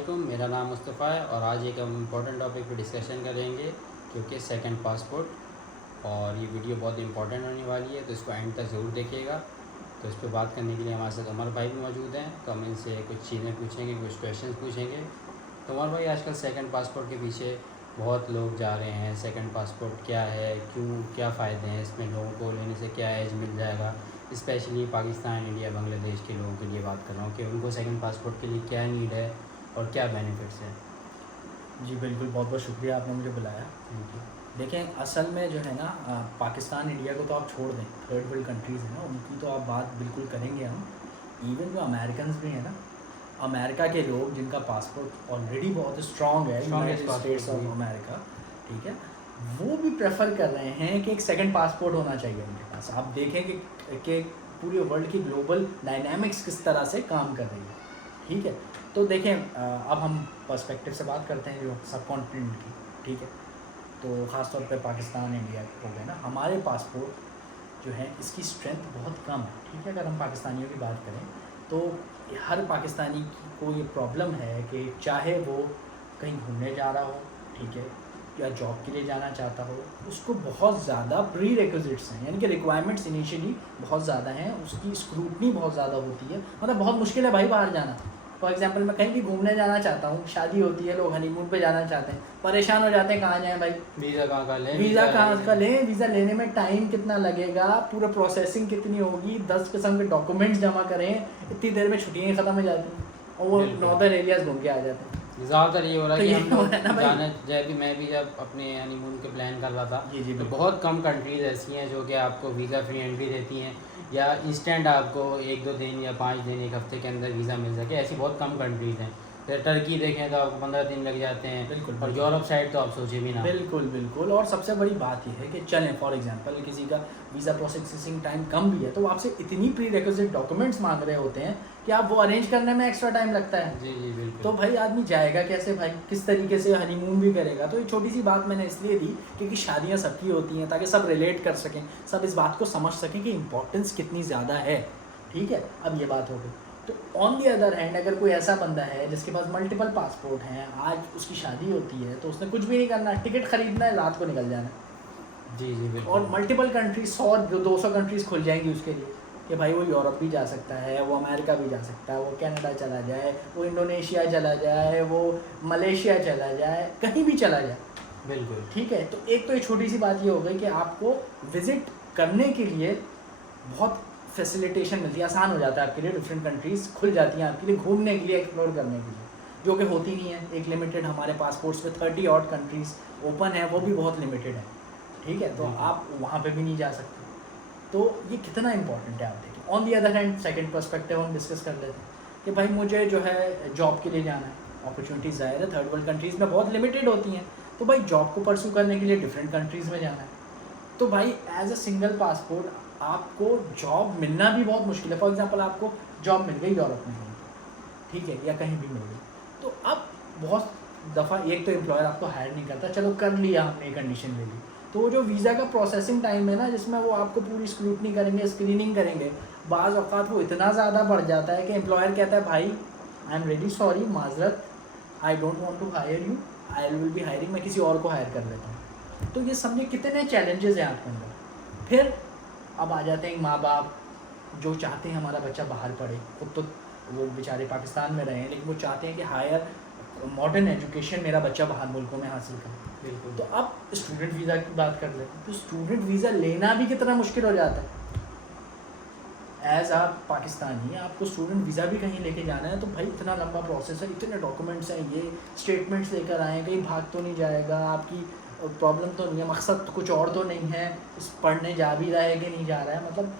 वालेकुम, मेरा नाम मुस्तफ़ा है और आज एक हम इम्पोर्टेंट टॉपिक पे डिस्कशन करेंगे क्योंकि सेकंड पासपोर्ट। और ये वीडियो बहुत इंपॉर्टेंट होने वाली है तो इसको एंड तक ज़रूर देखिएगा। तो इस पर बात करने के लिए हमारे साथ उमर भाई भी मौजूद हैं, तो हम इनसे कुछ चीज़ें पूछेंगे, कुछ क्वेश्चन पूछेंगे। तो उमर भाई, आजकल सेकंड पासपोर्ट के पीछे बहुत लोग जा रहे हैं। सेकंड पासपोर्ट क्या है, क्यों, क्या फ़ायदे हैं इसमें, लोगों को लेने से क्या एज मिल जाएगा। स्पेशली पाकिस्तान, इंडिया, बांग्लादेश के लोगों के लिए बात कर रहा हूँ कि उनको सेकंड पासपोर्ट के लिए क्या नीड है और क्या बेनिफिट्स हैं। जी बिल्कुल, बहुत बहुत शुक्रिया आपने मुझे बुलाया। Thank you. देखें, असल में जो है ना, पाकिस्तान इंडिया को तो आप छोड़ दें, थर्ड वर्ल्ड कंट्रीज़ हैं ना, उनकी तो आप बात बिल्कुल करेंगे हम। इवन जो अमेरिकन भी हैं ना, अमेरिका के लोग जिनका पासपोर्ट ऑलरेडी बहुत स्ट्रॉन्ग है, यूनाइटेड स्टेट्स ऑफ अमेरिका, ठीक है, वो भी प्रेफर कर रहे हैं कि एक सेकंड पासपोर्ट होना चाहिए उनके पास। आप देखें कि पूरे वर्ल्ड की ग्लोबल डायनामिक्स किस तरह से काम कर रही है, ठीक है। तो देखें, अब हम पर्सपेक्टिव से बात करते हैं जो सब कॉन्टिनेंट की, ठीक है। तो ख़ास तौर पे पाकिस्तान इंडिया हो गए ना, हमारे पासपोर्ट जो है इसकी स्ट्रेंथ बहुत कम है, ठीक है। अगर हम पाकिस्तानियों की बात करें तो हर पाकिस्तानी को ये प्रॉब्लम है कि चाहे वो कहीं घूमने जा रहा हो, ठीक है, या जॉब के लिए जाना चाहता हो, उसको बहुत ज़्यादा प्री रिक्विजिट्स हैं, यानी कि रिक्वायरमेंट्स इनिशियली बहुत ज़्यादा हैं, उसकी स्क्रूटनी बहुत ज़्यादा होती है। मतलब बहुत मुश्किल है भाई बाहर जाना। फॉर एग्जांपल, मैं कहीं भी घूमने जाना चाहता हूँ, शादी होती है, लोग हनीमून पे जाना चाहते हैं, परेशान हो जाते हैं, कहाँ जाएं भाई, वीज़ा कहाँ का लें, वीज़ा कहाँ का लें, वीज़ा लेने में टाइम कितना लगेगा, पूरा प्रोसेसिंग कितनी होगी, 10 किस्म के डॉक्यूमेंट्स जमा करें, इतनी देर में छुट्टियाँ ख़त्म हो जाती हैं और वो नॉर्दर्न एरियाज़ घूम के आ जाते हैं। ज़्यादातर ये हो रहा है तो कि ये हम लोग हो रहा है ना भाई। जाने, जब भी मैं भी जब अपने हनीमून के प्लान कर रहा था जी जी तो बिल्कुल। बहुत कम कंट्रीज़ ऐसी हैं जो कि आपको वीज़ा फ्री एंट्री देती हैं या इंस्टेंट आपको 1-2 दिन या 5 दिन, 1 हफ्ते के अंदर वीज़ा मिल सके। ऐसी बहुत कम कंट्रीज़ हैं। तो टर्की देखें तो आपको 15 दिन लग जाते हैं। बिल्कुल और बिल्कुल। यूरोप साइड तो आप सोचे भी ना। बिल्कुल बिल्कुल। और सबसे बड़ी बात यह है कि चलें फॉर एग्जांपल किसी का वीज़ा प्रोसेसिंग टाइम कम भी है तो वो आपसे इतनी प्री रिक्विजिट डॉक्यूमेंट्स मांग रहे होते हैं कि आप वो अरेंज करने में एक्स्ट्रा टाइम लगता है। जी जी बिल्कुल। तो भाई आदमी जाएगा कैसे भाई, किस तरीके से हनीमून भी करेगा। तो ये छोटी सी बात मैंने इसलिए दी क्योंकि शादियाँ सबकी होती हैं ताकि सब रिलेट कर सकें, सब इस बात को समझ सकें कि इम्पोर्टेंस कितनी ज़्यादा है, ठीक है। अब ये बात हो गई। तो ऑन दी अदर हैंड, अगर कोई ऐसा बंदा है जिसके पास मल्टीपल पासपोर्ट हैं, आज उसकी शादी होती है तो उसने कुछ भी नहीं करना, टिकट खरीदना है, रात को निकल जाना है। जी जी बिल्कुल। और मल्टीपल कंट्रीज, 100-200 कंट्रीज खुल जाएंगी उसके लिए कि भाई वो यूरोप भी जा सकता है, वो अमेरिका भी जा सकता है, वो कनाडा चला जाए, वो इंडोनेशिया चला जाए, वो मलेशिया चला जाए, कहीं भी चला जाए, बिल्कुल ठीक है। तो एक तो ये छोटी सी बात ये हो गई कि आपको विजिट करने के लिए बहुत फैसिलिटेशन मिलती है, आसान हो जाता है आपके लिए, डिफरेंट कंट्रीज़ खुल जाती हैं आपके लिए घूमने के लिए, एक्सप्लोर करने के लिए, जो कि होती नहीं है। एक लिमिटेड हमारे पासपोर्ट्स पे 30 ऑड कंट्रीज़ ओपन है, वो भी बहुत लिमिटेड है, ठीक है। तो आप वहाँ पे भी नहीं जा सकते। तो ये कितना इंपॉर्टेंट है आप देखिए। On the other hand, second perspective हम डिस्कस कर लेते हैं कि भाई मुझे जो है जॉब के लिए जाना है, अपॉर्चुनिटीज़ ज़ाहिर है थर्ड वर्ल्ड कंट्रीज़ में बहुत लिमिटेड होती हैं, तो भाई जॉब को परस्यू करने के लिए डिफरेंट कंट्रीज़ में जाना है। तो भाई एज अ सिंगल पासपोर्ट आपको जॉब मिलना भी बहुत मुश्किल है। फॉर एग्जांपल आपको जॉब मिल गई यूरोप में कहीं, ठीक है, या कहीं भी मिल गई, तो अब बहुत दफ़ा एक तो एम्प्लॉयर आपको हायर नहीं करता, चलो कर लिया हमने, कंडीशन ले ली, तो वो जो वीज़ा का प्रोसेसिंग टाइम है ना, जिसमें वो आपको पूरी स्क्रूटनी करेंगे, स्क्रीनिंग करेंगे, बाज़ औक़ात वो इतना ज़्यादा बढ़ जाता है कि एम्प्लॉयर कहता है भाई आई एम रियली सॉरी, माजरत, I don't want to hire you, I will be hiring, मैं किसी और को हायर कर लेता हूँ। तो ये समझे कितने चैलेंजेस हैं आपके अंदर। फिर अब आ जाते हैं माँ बाप जो चाहते हैं हमारा बच्चा बाहर पढ़े, खुद तो वो बेचारे पाकिस्तान में रहे हैं, लेकिन वो चाहते हैं कि हायर मॉडर्न एजुकेशन मेरा बच्चा बाहर मुल्कों में हासिल करे। बिल्कुल। तो अब स्टूडेंट वीज़ा की बात कर लेते हैं, तो स्टूडेंट वीज़ा लेना भी कितना मुश्किल हो जाता है। एज आप पाकिस्तानी, आपको स्टूडेंट वीज़ा भी कहीं लेके जाना है तो भाई इतना लंबा प्रोसेस है, इतने डॉक्यूमेंट्स हैं, ये स्टेटमेंट्स लेकर आए, कहीं भाग तो नहीं जाएगा, आपकी प्रॉब्लम तो नहीं है, मकसद तो कुछ और तो नहीं है, इस पढ़ने जा भी रहा है कि नहीं जा रहा है, मतलब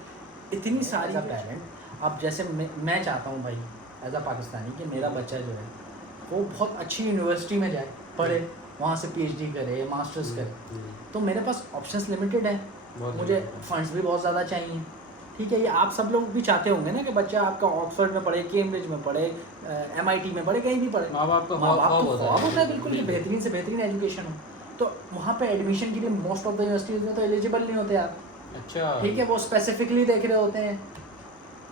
इतनी सारी पेरेंट। अब जैसे मैं चाहता हूँ भाई एज अ पाकिस्तानी कि मेरा बच्चा जो है वो बहुत अच्छी यूनिवर्सिटी में जाए, पढ़े, वहाँ से PhD करे, मास्टर्स करे, तो मेरे पास ऑप्शंस लिमिटेड है, मुझे फंड्स भी बहुत ज़्यादा चाहिए, ठीक है। ये आप सब लोग भी चाहते होंगे ना कि बच्चा आपका ऑक्सफोर्ड में पढ़े, केम्ब्रिज में पढ़े, MIT में पढ़े, कहीं भी पढ़े, माँ बाप का ख्वाब होता है बिल्कुल कि बेहतरीन से बेहतरीन एजुकेशन हो। तो वहाँ पे एडमिशन के लिए मोस्ट ऑफ द यूनिवर्सिटीज़ में तो एलिजिबल नहीं होते आप, अच्छा, ठीक है। वो स्पेसिफिकली देख रहे होते हैं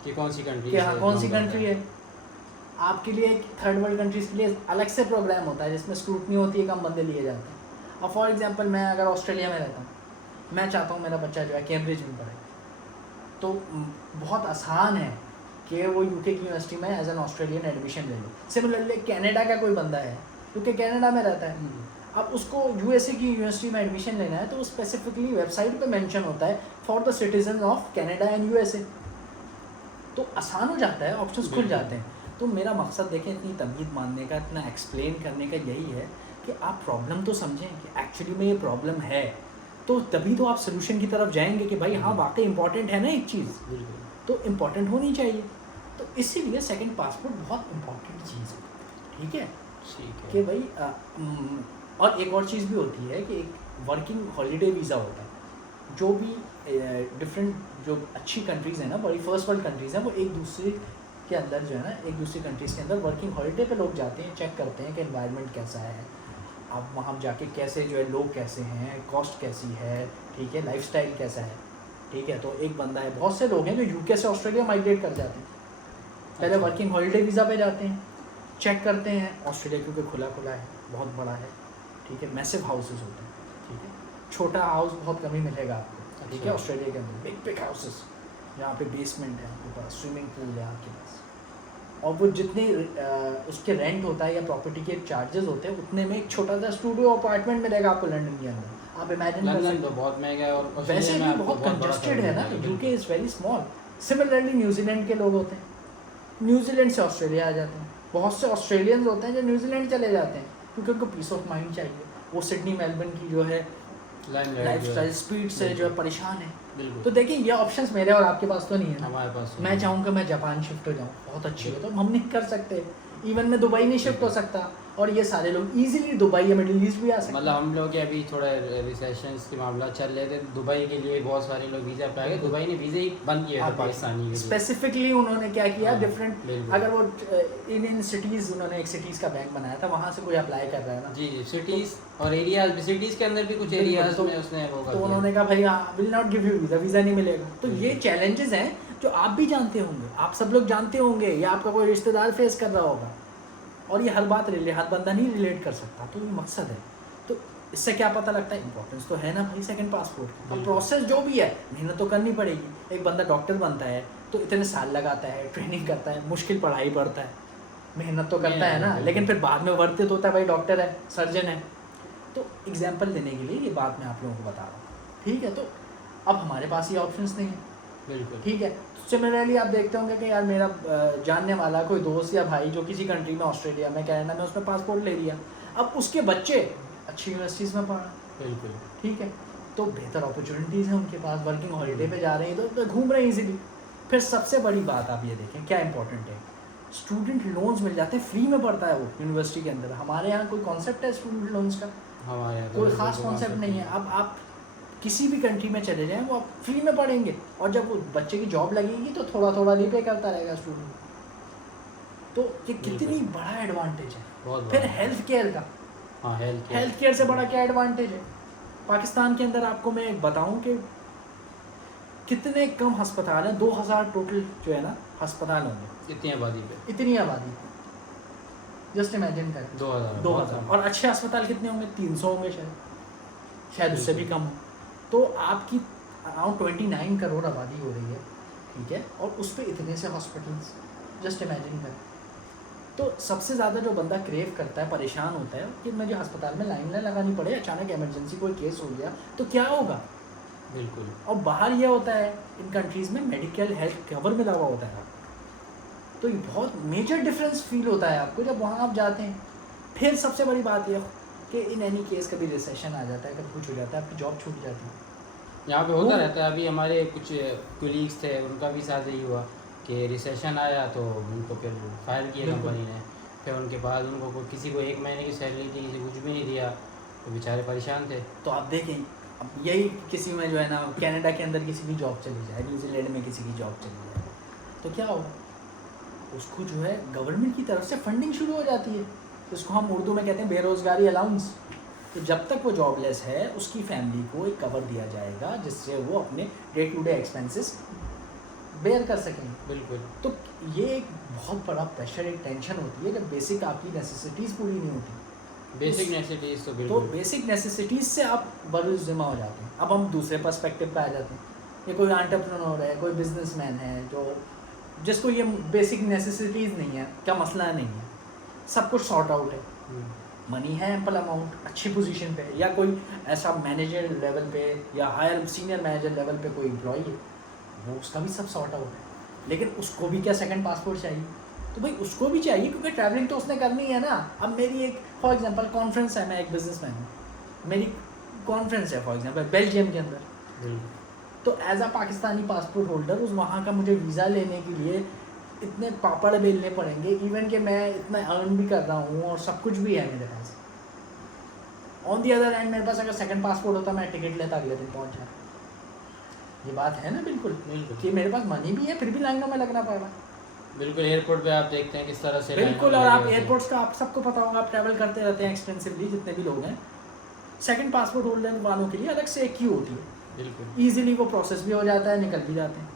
कि कौन सी कंट्री, कि हाँ कौन सी कंट्री है। आपके लिए एक थर्ड वर्ल्ड कंट्रीज़ के लिए अलग से प्रोग्राम होता है जिसमें स्क्रूटनी होती है, कम बंदे लिए जाते हैं। अब फॉर एग्जांपल मैं अगर ऑस्ट्रेलिया में रहता हूँ, मैं चाहता हूँ मेरा बच्चा जो है कैम्ब्रिज में पढ़े, तो बहुत आसान है कि वो यूके की यूनिवर्सिटी में एज एन ऑस्ट्रेलियन एडमिशन ले लो। सिमिलरली कनाडा का कोई बंदा है क्योंकि कनाडा में रहता है, अब उसको यूएसए की यूनिवर्सिटी में एडमिशन लेना है, तो वो स्पेसिफिकली वेबसाइट पे मेंशन होता है for the citizen of Canada and USA, तो आसान हो जाता है, ऑप्शंस खुल जाते हैं। तो मेरा मकसद देखें इतनी तमीज़ मानने का, इतना एक्सप्लेन करने का यही है कि आप प्रॉब्लम तो समझें कि एक्चुअली में ये प्रॉब्लम है, तो तभी तो आप सोल्यूशन की तरफ जाएंगे कि भाई हाँ वाकई इंपॉर्टेंट है ना एक चीज़, तो इम्पॉर्टेंट होनी चाहिए। तो इसीलिए सेकंड पासपोर्ट बहुत इंपॉर्टेंट चीज़ है, ठीक है कि भाई और एक और चीज़ भी होती है कि एक वर्किंग हॉलीडे वीज़ा होता है। जो भी डिफरेंट जो अच्छी कंट्रीज़ हैं ना, बड़ी फर्स्ट वर्ल्ड कंट्रीज़ हैं, वो एक दूसरे के अंदर जो है ना, एक दूसरी कंट्रीज़ के अंदर वर्किंग हॉलीडे पे लोग जाते हैं, चेक करते हैं कि एनवायरनमेंट कैसा है, अब वहाँ जाके कैसे जो है लोग कैसे हैं, कॉस्ट कैसी है, ठीक है, लाइफस्टाइल कैसा है, ठीक है। तो एक बंदा है, बहुत से लोग हैं जो यूके से ऑस्ट्रेलिया माइग्रेट कर जाते हैं, पहले वर्किंग हॉलीडे वीज़ा पे जाते हैं, चेक करते हैं, ऑस्ट्रेलिया क्योंकि खुला खुला है, बहुत बड़ा है, ठीक है, मैसिव हाउसेस होते हैं, ठीक है, छोटा हाउस बहुत कम ही मिलेगा आपको, ठीक है, ऑस्ट्रेलिया के अंदर बिग बिग हाउसेस जहाँ पे बेसमेंट है आपके पास, स्विमिंग पूल है आपके पास, और वो जितने उसके रेंट होता है या प्रॉपर्टी के चार्जेस होते हैं उतने में एक छोटा सा स्टूडियो अपार्टमेंट मिलेगा आपको लंदन के अंदर। आप इमेजिन कर सकते तो बहुत महंगा है, और वैसे भी बहुत कंजस्टेड है ना, UK is very small. Similarly New Zealand के लोग होते हैं, न्यूजीलैंड से ऑस्ट्रेलिया आ जाते हैं, बहुत से ऑस्ट्रेलियंस होते हैं जो न्यूजीलैंड चले जाते हैं क्योंकि उनको पीस ऑफ माइंड चाहिए, वो सिडनी मेलबर्न की जो है लाइफस्टाइल स्पीड से जो है परेशान है। तो देखिए ये ऑप्शंस मेरे और आपके पास तो नहीं है, हमारे पास मैं चाहूँगा मैं जापान शिफ्ट हो जाऊँ, बहुत अच्छी हो, तो हम नहीं कर सकते, इवन मैं दुबई नहीं शिफ्ट हो सकता, और ये सारे लोग इजीली दुबई या मिडिल ईस्ट भी आ सकते हैं। मतलब हम लोग अभी थोड़ा रिसेशंस के मामला चल रहे थे, दुबई के लिए बहुत सारे लोग वीज़ा पे आ गए, दुबई ने वीज़ा ही बंद किया था पाकिस्तानी के लिए। स्पेसिफिकली उन्होंने क्या किया, हाँ, डिफरेंट अगर वो इन सिटीज़, उन्होंने एक सिटीज़ का बैंक बनाया था, वहाँ से कोई अप्लाई कर रहा है ना, जी सिटीज़ और एरियाज, सिटीज़ के अंदर भी कुछ एरियाज में उसने वो कर तो दिया। उन्होंने कहा भाई हाँ will not give you visa, visa नहीं मिलेगा। तो ये चैलेंजेस हैं जो आप भी जानते होंगे, आप सब लोग जानते होंगे, या आपका कोई रिश्तेदार फेस कर रहा होगा, और ये हर बात हर बंदा नहीं रिलेट कर सकता, तो ये मकसद है। तो इससे क्या पता लगता है, इंपॉर्टेंस तो है ना भाई सेकंड पासपोर्ट की। अब प्रोसेस जो भी है मेहनत तो करनी पड़ेगी। एक बंदा डॉक्टर बनता है तो इतने साल लगाता है, ट्रेनिंग करता है, मुश्किल पढ़ाई पढ़ता है, मेहनत तो करता है ना, लेकिन फिर बाद में वर्थित होता है, भाई डॉक्टर है, सर्जन है। तो एग्जाम्पल देने के लिए ये बात मैं आप लोगों को बता रहा हूँ, ठीक है। तो अब हमारे पास ये ऑप्शंस नहीं है, बिल्कुल ठीक है। सिमिलरली आप देखते होंगे कि यार मेरा जानने वाला कोई दोस्त या भाई जो किसी कंट्री में, ऑस्ट्रेलिया में, कनाडा में, उसने पासपोर्ट ले लिया, अब उसके बच्चे अच्छी यूनिवर्सिटीज़ में पढ़, बिल्कुल, ठीक है, तो बेहतर अपॉर्चुनिटीज़ हैं उनके पास, वर्किंग हॉलीडे पे जा रहे हैं, तो घूम रहे हैं इजीली। फिर सबसे बड़ी बात आप ये देखें क्या इंपॉर्टेंट है, स्टूडेंट लोन्स मिल जाते हैं, फ्री में पढ़ता है वो यूनिवर्सिटी के अंदर। हमारे यहाँ कोई कॉन्सेप्ट है स्टूडेंट लोन्स का? हमारे यहाँ कोई ख़ास कॉन्सेप्ट नहीं है। अब आप किसी भी कंट्री में चले जाएं, वो आप फ्री में पढ़ेंगे, और जब वो बच्चे की जॉब लगेगी तो थोड़ा थोड़ा रीपे करता रहेगा स्टूडेंट। तो ये कितनी बड़ा एडवांटेज है। बहुत फिर हेल्थ केयर का, हाँ हेल्थ केयर से बड़ा क्या एडवांटेज है पाकिस्तान के अंदर? आपको मैं बताऊं कि कितने कम अस्पताल हैं, 2000 टोटल जो है ना अस्पताल होंगे इतनी आबादी पे, इतनी आबादी, जस्ट इमेजिन करें 2000 और अच्छे अस्पताल कितने होंगे? 300 होंगे शायद उससे भी कम हो। तो आपकी अराउंड 29 करोड़ आबादी हो रही है, ठीक है, और उस पर इतने से हॉस्पिटल्स, जस्ट इमेजिन करें। तो सबसे ज़्यादा जो बंदा क्रेव करता है, परेशान होता है कि मुझे अस्पताल में लाइन ना लगानी पड़े, अचानक इमरजेंसी कोई केस हो गया तो क्या होगा। बिल्कुल। और बाहर ये होता है इन कंट्रीज़ में मेडिकल हेल्थ कवर मिला हुआ होता है, तो ये बहुत मेजर डिफरेंस फील होता है आपको जब वहाँ आप जाते हैं। फिर सबसे बड़ी बात यह कि इन एनी केस कभी रिसेशन आ जाता है, कभी कुछ हो जाता है, आपकी जॉब छूट जाती है। यहाँ पे होता रहता है। अभी हमारे कुछ कोलीग्स थे, उनका भी साथ यही हुआ कि रिसेशन आया तो उनको फिर फायर किया कंपनी ने। फिर उनके बाद उनको किसी को 1 महीने की सैलरी थी, किसी कुछ भी नहीं दिया, तो बेचारे परेशान थे। तो आप देखें, अब यही किसी में जो है ना, कनाडा के अंदर किसी की जॉब चली जाए, न्यूजीलैंड में किसी की जॉब चली जाए, तो क्या होगा? उसको जो है गवर्नमेंट की तरफ से फंडिंग शुरू हो जाती है, इसको हम उर्दू में कहते हैं बेरोज़गारी अलाउंस। तो जब तक वो जॉबलेस है उसकी फैमिली को एक कवर दिया जाएगा जिससे वो अपने day to day expenses bear कर सकेंगे। बिल्कुल। तो ये एक बहुत बड़ा प्रेशर, एक टेंशन होती है जब बेसिक आपकी नेसेसिटीज़ पूरी नहीं होती। बेसिक नेसेसिटीज़ तो तो बिल्कुल। बेसिक नेसेसिटीज़ से आप बरूज़िमा हो जाते हैं। अब हम दूसरे पर्सपेक्टिव पे आ जाते हैं। ये कोई एंटरप्रेन्योर है, कोई बिजनेसमैन है जो जिसको ये बेसिक नेसेसिटीज़ नहीं है, क्या मसला नहीं है, सब कुछ सॉर्ट आउट है, मनी है, एम्पल अमाउंट, अच्छी पोजीशन पे, या कोई ऐसा मैनेजर लेवल पे या हायर सीनियर मैनेजर लेवल पे कोई एम्प्लॉई है, वो उसका भी सब सॉर्ट आउट है, लेकिन उसको भी क्या सेकंड पासपोर्ट चाहिए? तो भाई उसको भी चाहिए, क्योंकि ट्रैवलिंग तो उसने करनी है ना। अब मेरी एक फॉर एग्जांपल कॉन्फ्रेंस है, मैं एक बिजनेसमैन हूँ, मेरी कॉन्फ्रेंस है फॉर एग्जांपल बेल्जियम के अंदर, तो as a Pakistani passport holder उस वहाँ का मुझे वीज़ा लेने के लिए इतने पापड़ बेलने पड़ेंगे, इवन कि मैं इतना अर्न भी कर रहा हूँ और सब कुछ भी है मेरे पास। ऑन दी अदर हैंड मेरे पास अगर सेकंड पासपोर्ट होता, मैं टिकट लेता अगले दिन पहुँच जाता। ये बात है ना बिल्कुल कि मेरे पास मनी भी है, फिर भी लाइनों में लगना पड़ रहा है। बिल्कुल। एयरपोर्ट पे आप देखते हैं किस तरह से बिल्कुल। और आप एयरपोर्ट्स का आप सबको पता होगा, आप ट्रैवल करते रहते हैं एक्सटेंसिवली, जितने भी लोग हैं, सेकंड पासपोर्ट होल्डर वालों के लिए अलग से एक क्यू होती है। बिल्कुल। ईजिली वो प्रोसेस भी हो जाता है, निकल भी जाते हैं,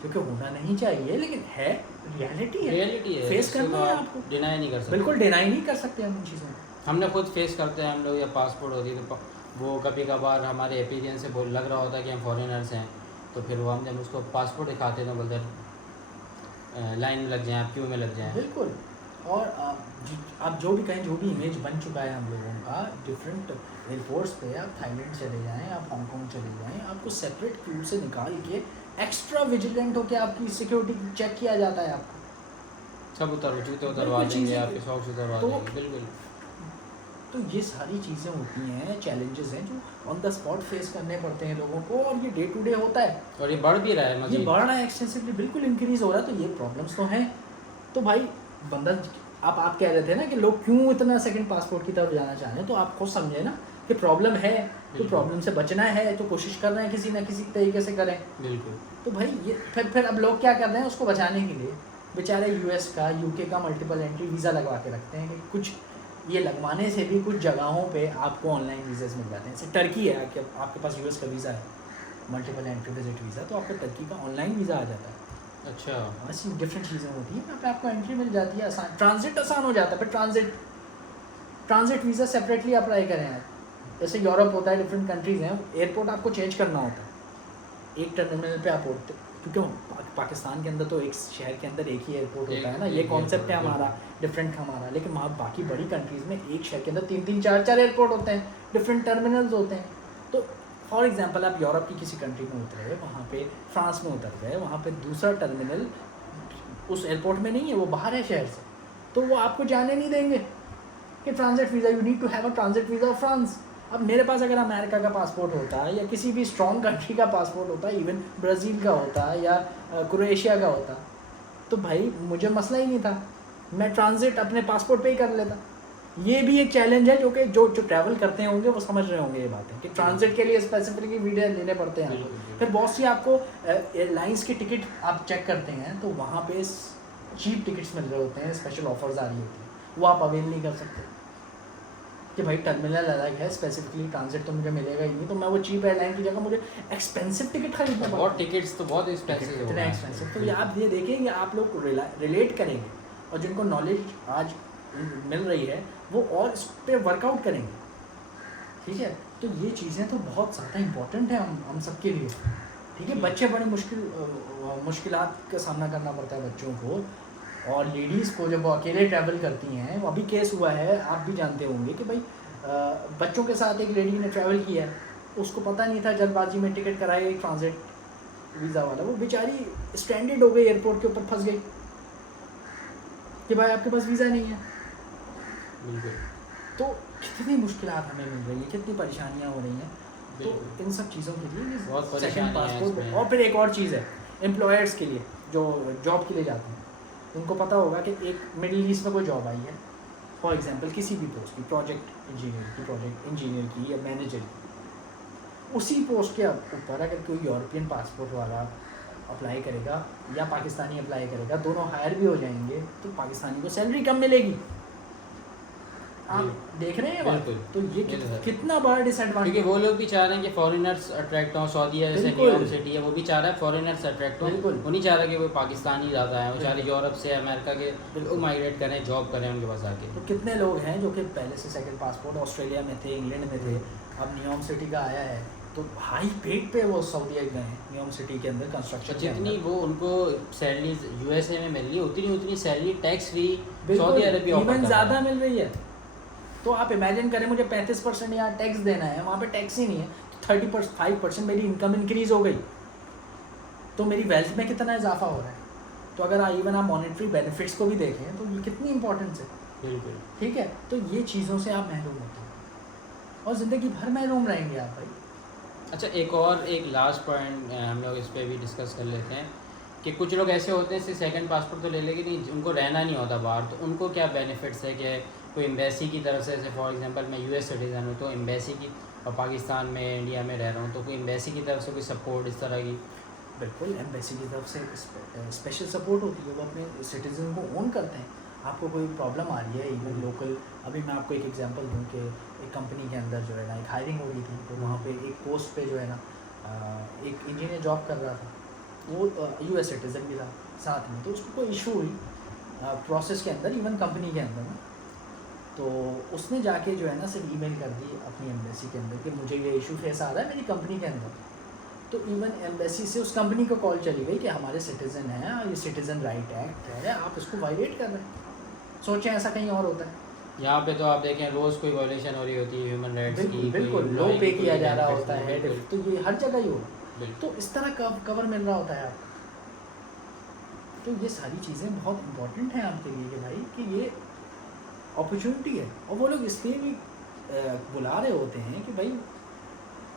क्योंकि होना नहीं चाहिए, लेकिन है, रियलिटी है, फेस करना है आपको, डिनाई नहीं कर सकते। बिल्कुल डिनाई नहीं कर सकते हम उन चीज़ों को। हमने खुद फेस करते हैं हम लोग, या पासपोर्ट होती है तो वो कभी कभार हमारे अपीयरेंस से बोल लग रहा होता है कि हम फॉरेनर्स हैं, तो फिर वो हम जब उसको पासपोर्ट दिखाते हैं तो बोलते हैं लाइन में लग जाएं, आप क्यू में लग जाएं। बिल्कुल। और आप जो भी कहें, जो भी इमेज बन चुका है हम लोगों का डिफरेंट एयरपोर्ट्स पे, आप थाईलैंड चले जाएं, आप हांगकॉन्ग चले जाएं, आपको सेपरेट क्यू से निकाल के एक्स्ट्रा विजिलेंट होकर आपकी सिक्योरिटी चेक किया जाता है आपको। सब जूते उतरवा देंगे, आपके सॉक्स उतरवा देंगे। बिल्कुल। तो ये सारी चीज़ें होती हैं, चैलेंजेस हैं जो ऑन द स्पॉट फेस करने पड़ते हैं लोगों को, और ये डे टू डे होता है, और ये बढ़ भी रहा है, ये बढ़ रहा है एक्सटेंसिवली, बिल्कुल इंक्रीज हो रहा है। तो ये प्रॉब्लम्स तो हैं। तो भाई बंदा, आप कह रहे थे ना कि लोग क्यों इतना सेकंड पासपोर्ट की तरफ जाना चाह रहे हैं, तो आप खुद समझे ना कि प्रॉब्लम है, तो प्रॉब्लम से बचना है, तो कोशिश कर रहे हैं किसी ना किसी तरीके से करें। बिल्कुल। तो भाई ये फिर अब लोग क्या कर रहे हैं, उसको बचाने के लिए बेचारे यूएस का, यूके का मल्टीपल एंट्री वीज़ा लगवा के रखते हैं कि कुछ ये लगवाने से भी कुछ जगहों पे आपको ऑनलाइन वीज़ास मिल जाते हैं। जैसे टर्की है, आपके पास यूएस का वीज़ा है, मल्टीपल एंट्री विजिट वीज़ा, तो आपको टर्की का ऑनलाइन वीज़ा आ जाता है। अच्छा। ऐसी डिफरेंट चीज़ें होती हैं, यहाँ पे आपको एंट्री मिल जाती है, आसान, ट्रांजिट आसान हो जाता है। फिर ट्रांजिट वीज़ा सेपरेटली अप्लाई करें आप, जैसे यूरोप होता है, डिफरेंट कंट्रीज़ हैं, एयरपोर्ट आपको चेंज करना होता है, एक टर्मिनल पे आप उठते, क्योंकि पाकिस्तान के अंदर तो एक शहर के अंदर एक ही एयरपोर्ट होता है ना, ये कॉन्सेप्ट है हमारा, डिफरेंट हमारा। लेकिन वहाँ बाकी बड़ी कंट्रीज़ में एक शहर के अंदर 3-3, 4-4 एयरपोर्ट होते हैं, डिफरेंट टर्मिनल्स होते हैं। तो फॉर एग्जांपल आप यूरोप की किसी कंट्री में उतरे, वहाँ पे फ्रांस में उतर गए, वहाँ पे दूसरा टर्मिनल उस एयरपोर्ट में नहीं है, वो बाहर है शहर से, तो वो आपको जाने नहीं देंगे कि transit visa, you need to have a transit visa of France. अब मेरे पास अगर अमेरिका का पासपोर्ट होता है, या किसी भी स्ट्रॉन्ग कंट्री का पासपोर्ट होता है, इवन ब्राज़ील का होता है या क्रोएशिया का होता, तो भाई मुझे मसला ही नहीं था, मैं ट्रांजिट अपने पासपोर्ट पे ही कर लेता। ये भी एक चैलेंज है, जो कि जो ट्रैवल करते होंगे वो समझ रहे होंगे ये बातें, कि ट्रांजिट के लिए स्पेसिफिकली वीज़ा लेने पड़ते हैं आपको। फिर बहुत सी आपको एयरलाइंस की टिकट आप चेक करते हैं, तो वहाँ पे चीप टिकट्स मिल रहे होते हैं, स्पेशल ऑफर्स आ रही होती हैं, वो आप अवेल नहीं कर सकते कि भाई टर्मिनल अलग है, स्पेसिफिकली ट्रांजिट तो मुझे मिलेगा ही नहीं, तो मैं वो चीप एयरलाइन की जगह मुझे एक्सपेंसिव टिकट खरीदना पड़ेगा। बहुत टिकट्स तो बहुत एक्सपेंसिव हो इतना एक्सपेंसिव, तो ये आप ये देखेंगे, आप लोग रिलेट करेंगे, और जिनको नॉलेज आज मिल रही है वो और इस पर वर्कआउट करेंगे, ठीक है। तो ये चीज़ें तो बहुत ज़्यादा इम्पोर्टेंट है हम सबके लिए, ठीक है। बच्चे बड़ी मुश्किलात का सामना करना पड़ता है बच्चों को, और लेडीज़ को जब वो अकेले ट्रैवल करती हैं, वो अभी केस हुआ है, आप भी जानते होंगे कि भाई बच्चों के साथ एक लेडी ने ट्रैवल किया है, उसको पता नहीं था, जल्दबाजी में टिकट कराई ट्रांजिट वीज़ा वाला, वो बेचारी स्ट्रैंडेड हो गई, एयरपोर्ट के ऊपर फंस गई कि भाई आपके पास वीज़ा नहीं है। तो कितनी मुश्किलात हमें मिल रही है, कितनी परेशानियाँ हो रही हैं। तो इन सब चीज़ों के लिए बहुत सेकंड पासपोर्ट। इसमें। और फिर एक और चीज़ है, एम्प्लॉयर्स के लिए जो जॉब के लिए जाते हैं, उनको पता होगा कि एक मिडिल ईस्ट में कोई जॉब आई है, फॉर एग्जांपल किसी भी पोस्ट की, प्रोजेक्ट इंजीनियर की या मैनेजर की, उसी पोस्ट के ऊपर अगर कोई यूरोपियन पासपोर्ट वाला अप्लाई करेगा या पाकिस्तानी अप्लाई करेगा, दोनों हायर भी हो जाएंगे, तो पाकिस्तानी को सैलरी कम मिलेगी, आप देख रहे हैं ये बात? बिल्कुल। तो ये ये तो है। कितना बड़ा क्योंकि डिसएडवांटेज। वो लोग भी चाह रहे हैं कि फॉरेनर्स अट्रैक्ट हों, सऊदी है जैसे बिल्कुल। न्यूयॉर्क सिटी है, वो भी चाह रहा है फॉरेनर्स अट्रैक्ट हों। बिल्कुल। वो नहीं चाह रहा कि वो पाकिस्तानी ज़्यादा है, वो चाह रहे यूरोप से, अमेरिका के बिल्कुल। लोग माइग्रेट करें, जॉब करें उनके पास आके। तो कितने लोग हैं जो कि पहले से सेकंड पासपोर्ट ऑस्ट्रेलिया में थे, इंग्लैंड में थे, अब न्यूयॉर्क सिटी का आया है, तो हाई पेड पे वो सऊदी गए हैं न्यूयॉर्क सिटी के अंदर तो कंस्ट्रक्शन। जितनी वो उनको सैलरीज यूएसए में मिल रही है, उतनी सैलरी टैक्स फ्री सऊदी बिल्कुल अरबिया ऑफर इवन कर रहा ज़्यादा है। मिल रही है। तो आप इमेजिन करें मुझे 35% यहाँ टैक्स देना है, वहाँ पे टैक्स ही नहीं है, तो 35% मेरी इनकम इंक्रीज हो गई, तो मेरी वेल्थ में कितना इजाफा हो रहा है। तो अगर इवन आप मॉनेटरी बेनिफिट्स को भी देखें तो ये कितनी इंपॉर्टेंस है। बिल्कुल। ठीक है, तो ये चीज़ों से आप महरूम होते हैं और ज़िंदगी भर महरूम रहेंगे आप भाई। अच्छा, एक लास्ट पॉइंट हम लोग इस पे भी डिस्कस कर लेते हैं कि कुछ लोग ऐसे होते हैं सिर्फ सेकंड पासपोर्ट तो ले लेंगे, नहीं उनको रहना नहीं होता बाहर, तो उनको क्या बेनिफिट्स है कि कोई एम्बेसी की तरफ से, जैसे फॉर एग्जांपल मैं यूएस सिटीज़न हूँ तो एम्बेसी की, और पाकिस्तान में इंडिया में रह रहा हूँ, तो कोई एम्बेसी की तरफ से कोई सपोर्ट इस तरह की? बिल्कुल, एम्बेसी की तरफ से स्पेशल सपोर्ट होती है, वो अपने सिटीजन को ओन करते हैं। आपको कोई प्रॉब्लम आ रही है इवन लोकल, अभी मैं आपको एक एग्जांपल दूं कि एक कंपनी के अंदर जो है ना एक हायरिंग हो रही थी, तो वहाँ पे एक पोस्ट पे जो है ना एक इंजीनियर जॉब कर रहा था, वो यूएस सिटीज़न भी था साथ में, तो उसको कोई इशू हुई प्रोसेस के अंदर, इवन कंपनी के अंदर ना, तो उसने जाके जो है ना सिर्फ ईमेल कर दी अपनी एम्बेसी के अंदर कि मुझे ये इशू फेस आ रहा है मेरी कंपनी के अंदर। तो इवन एम्बेसी से उस कंपनी को कॉल चली गई कि हमारे सिटीज़न हैं, ये सिटीज़न राइट एक्ट है, आप इसको वायलेट कर रहे हैं। सोचें ऐसा कहीं और होता है? यहाँ पे तो आप देखें रोज़ कोई वायलेशन हो रही होती है ह्यूमन राइट्स की, बिल्कुल बिल्कुल, कोई लो employee पे की किया कोई जा रहा benefits होता नहीं, है, बिल्कुल। तो ये हर जगह ही होगा। बिल्कुल। तो इस तरह कवर मिल रहा होता है आपको। तो ये सारी चीज़ें बहुत इंपॉर्टेंट हैं आपके लिए कि भाई कि ये अपॉर्चुनिटी है, और वो लोग इसलिए भी बुला रहे होते हैं कि भाई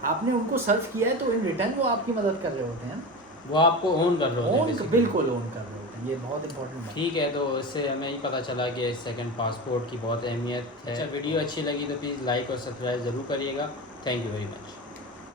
आपने उनको सर्व किया है, तो इन रिटर्न वो आपकी मदद कर रहे होते हैं, वो आपको ओन कर रहे होते हैं basically। बिल्कुल ओन कर रहे होते हैं। ये बहुत इंपॉर्टेंट है। ठीक है, तो इससे हमें ही पता चला कि सेकंड पासपोर्ट की बहुत अहमियत है। अच्छा, वीडियो अच्छी लगी तो प्लीज़ लाइक और सब्सक्राइब ज़रूर करिएगा। Thank you very much.